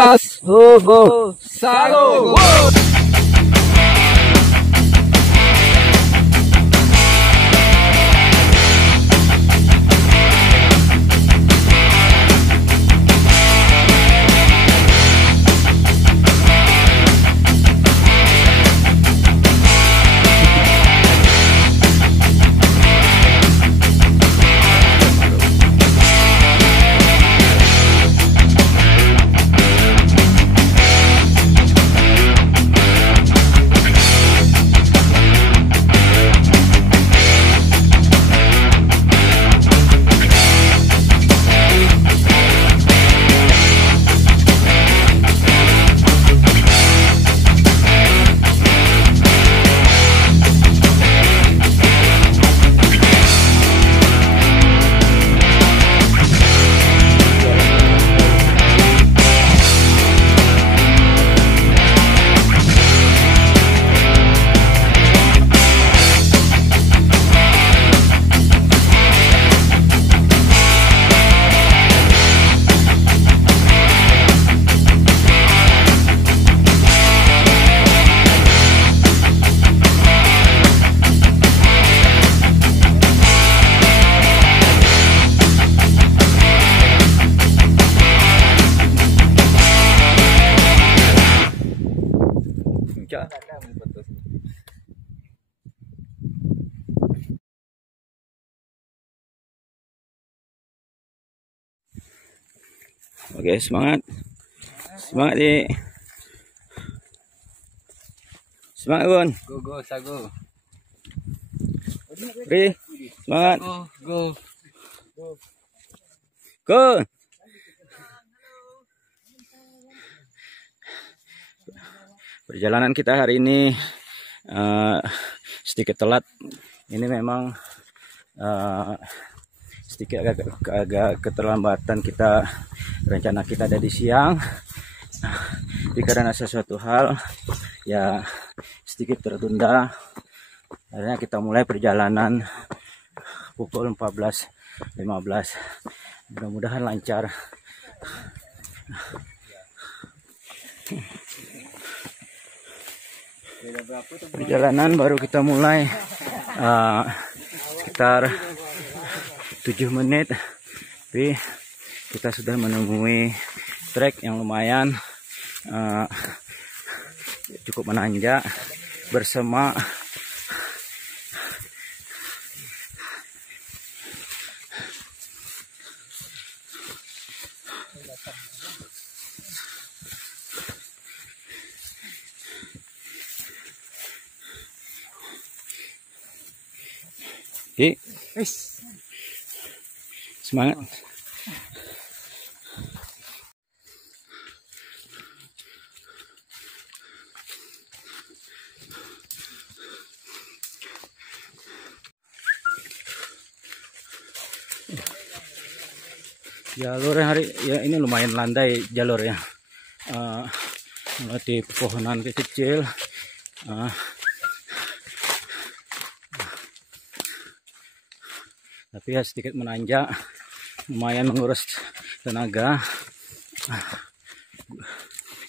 15. Go. Sago. Oke, semangat di semangat Gun. Go Sago. Ri, semangat. Go. Gun. Perjalanan kita hari ini sedikit telat. Ini memang sedikit agak keterlambatan kita. Rencana kita ada di siang, tapi karena sesuatu hal ya sedikit tertunda. Akhirnya kita mulai perjalanan pukul 14.15. Mudah-mudahan lancar. Perjalanan baru kita mulai sekitar 7 menit, tapi kita sudah menemui trek yang lumayan cukup menanjak, bersama semangat. Jalur hari ya ini lumayan landai jalur ya, melewati pepohonan kecil, tapi ya sedikit menanjak, lumayan menguras tenaga.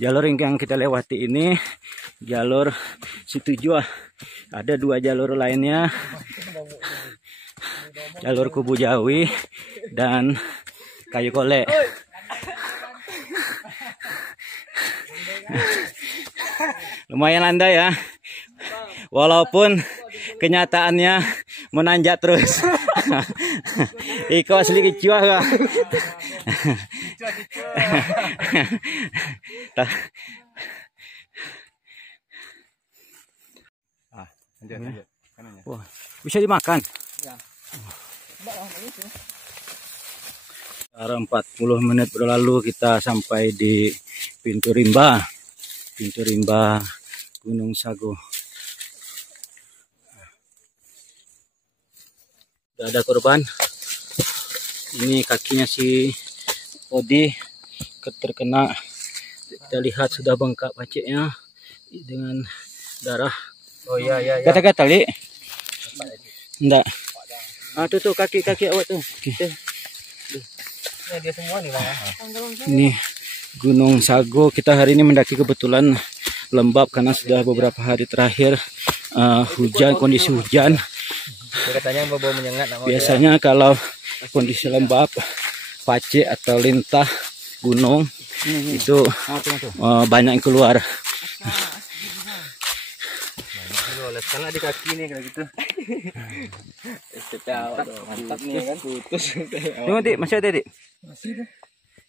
Jalur yang kita lewati ini jalur Situjua, ada 2 jalur lainnya, jalur Kubu Jawi dan Kayu Kole. Lumayan landai ya, walaupun kenyataannya menanjak terus. Iko asli kecua gak? Wah, bisa dimakan. Sekarang 40 menit berlalu kita sampai di pintu rimba Gunung Sago. Tidak ada korban. Ini kakinya si Odi terkena, kita lihat sudah bengkak paceknya dengan darah. Oh iya. Kata-kata li. Enggak. Tuh kaki awak tuh. Ini dia semua nih Bang. Ini Gunung Sago. Kita hari ini mendaki kebetulan lembab karena sudah beberapa hari terakhir hujan, kondisi hujan. Katanya bau menyengat. Biasanya kalau kondisi lembab, pacek atau lintah gunung itu banyak yang keluar. Karena di kaki nih kayak gitu. Mantap nih kan putus. Nanti masih ada, Dik? Masih deh.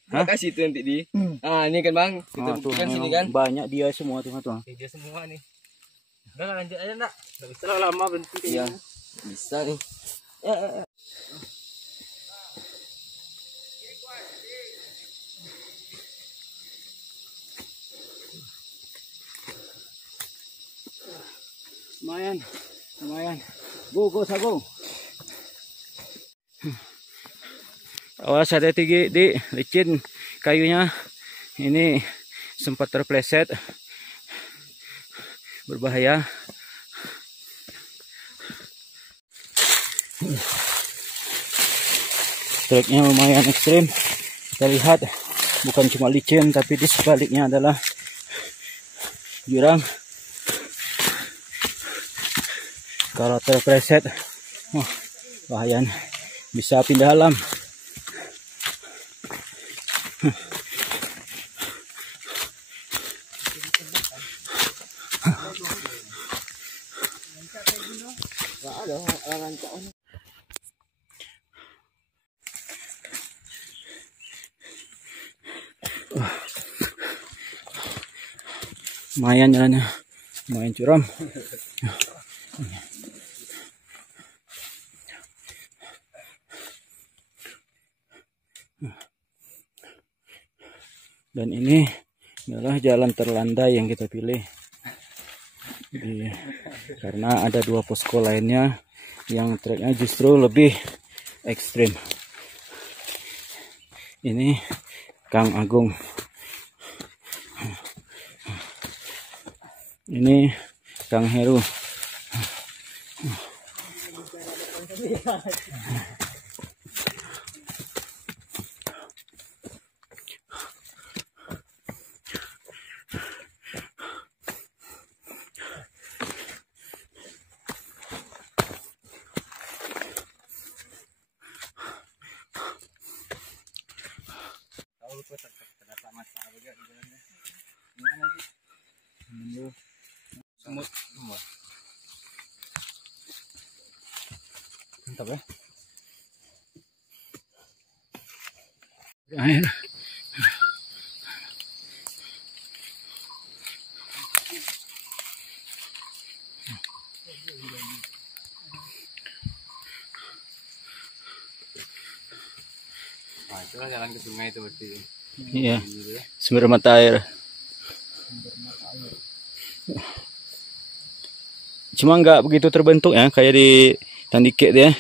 Hah? Kasih itu nanti di. Ah, ini kan Bang. Kita buktikan sini kan. Banyak dia semua tuh. Dia semua nih. Udah lanjut aja enggak? Enggak bisa lama berhenti. Iya. Bisa nih. Ya. Lumayan. Go Sago. Awas hati-hati di licin kayunya. Ini sempat terpleset. Berbahaya. Treknya lumayan ekstrim. Kita lihat bukan cuma licin tapi di sebaliknya adalah jurang. Kalau terpleset, bahaya, bisa pindah alam. Lumayan jalannya, lumayan curam. Dan ini adalah jalan terlandai yang kita pilih. Karena ada 2 posko lainnya yang treknya justru lebih ekstrim. Ini Kang Agung. Ini Kang Heru. Semut semua. Mantap ya. Air. Nah, itulah jalan ke sungai itu berarti. Iya. Sumber mata air. Cuma nggak begitu terbentuk ya kayak di Tandike dia.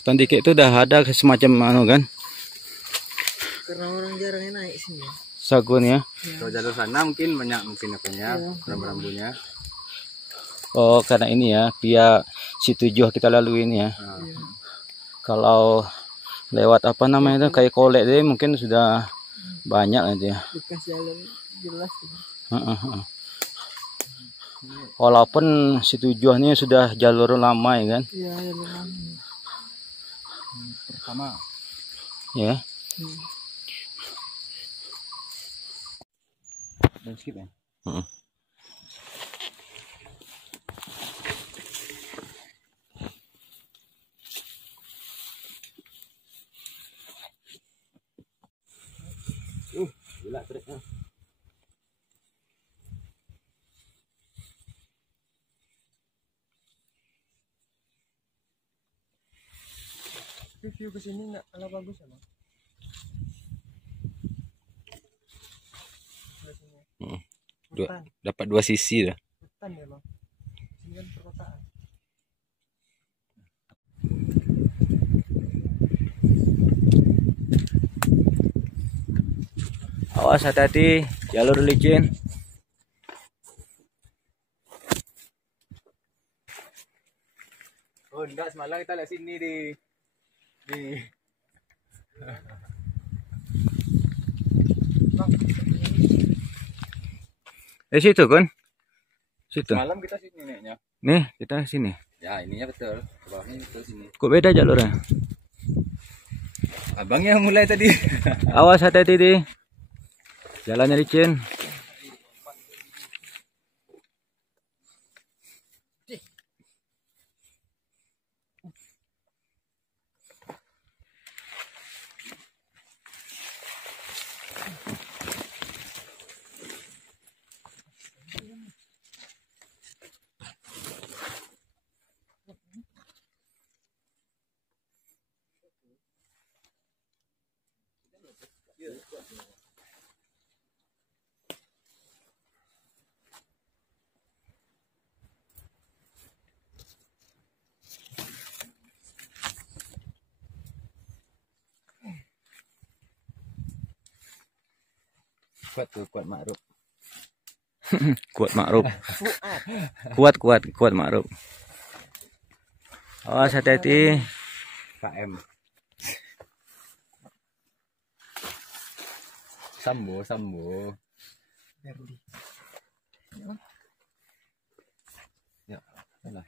Tandike itu udah ada semacam anu kan. Karena orang jarang naik sini. Sagun ya. Kalau jalur sana mungkin banyak apanya, rambu-rambunya. Oh, karena ini ya, via situ Juh kita lalui ini ya. Kalau lewat apa namanya itu kayak kolek deh mungkin sudah banyak nanti ya. Bekas jalan jelas. Walaupun situ Juh ini sudah jalur lama ya kan? Iya, jalur lama. Pertama. Ya. Dan skip ya. Gila treknya. View ke sini enggak kalau bagus ya, Bang? Dapat 2 sisi dah. Hutan ya, Bang. Sini kan perkotaan. Awas hati-hati, jalur licin. Oh, enggak, semalam kita lihat sini di Situ kan? Situ. Malam kita sini neknya. Nih, kita sini. Ya, ininya betul. Bawahnya betul sini. Kok beda jalurnya? Abangnya yang mulai tadi. Awas hati-hati di. Jalannya licin. Kuat tuh, kuat Ma'ruf. Kuat Ma'ruf. Kuat Ma'ruf. Awas hati-hati. KM. Sambo. Ya, salah.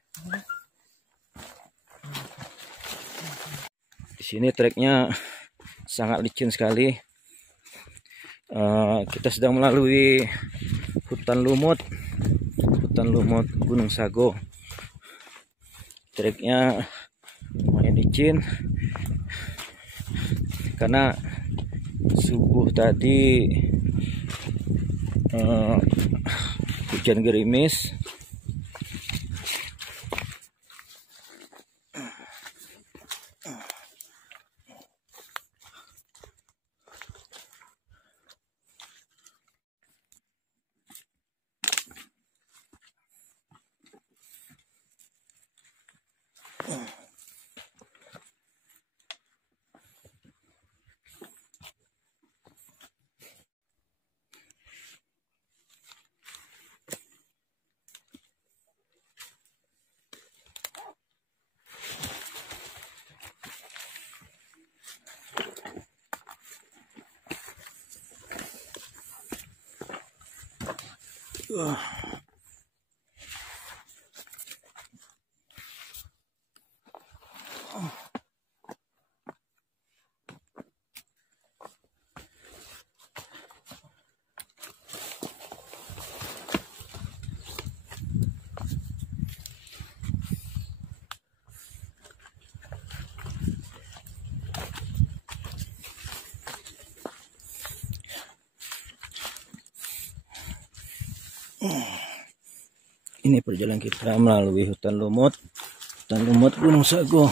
Di sini treknya sangat licin sekali. Kita sedang melalui hutan lumut Gunung Sago. Treknya lumayan licin karena subuh tadi hujan gerimis. Ini perjalanan kita melalui hutan lumut Gunung Sago.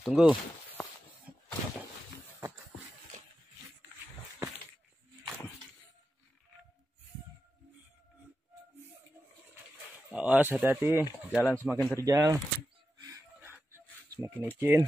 Tunggu. Awas hati-hati, jalan semakin terjal, semakin licin.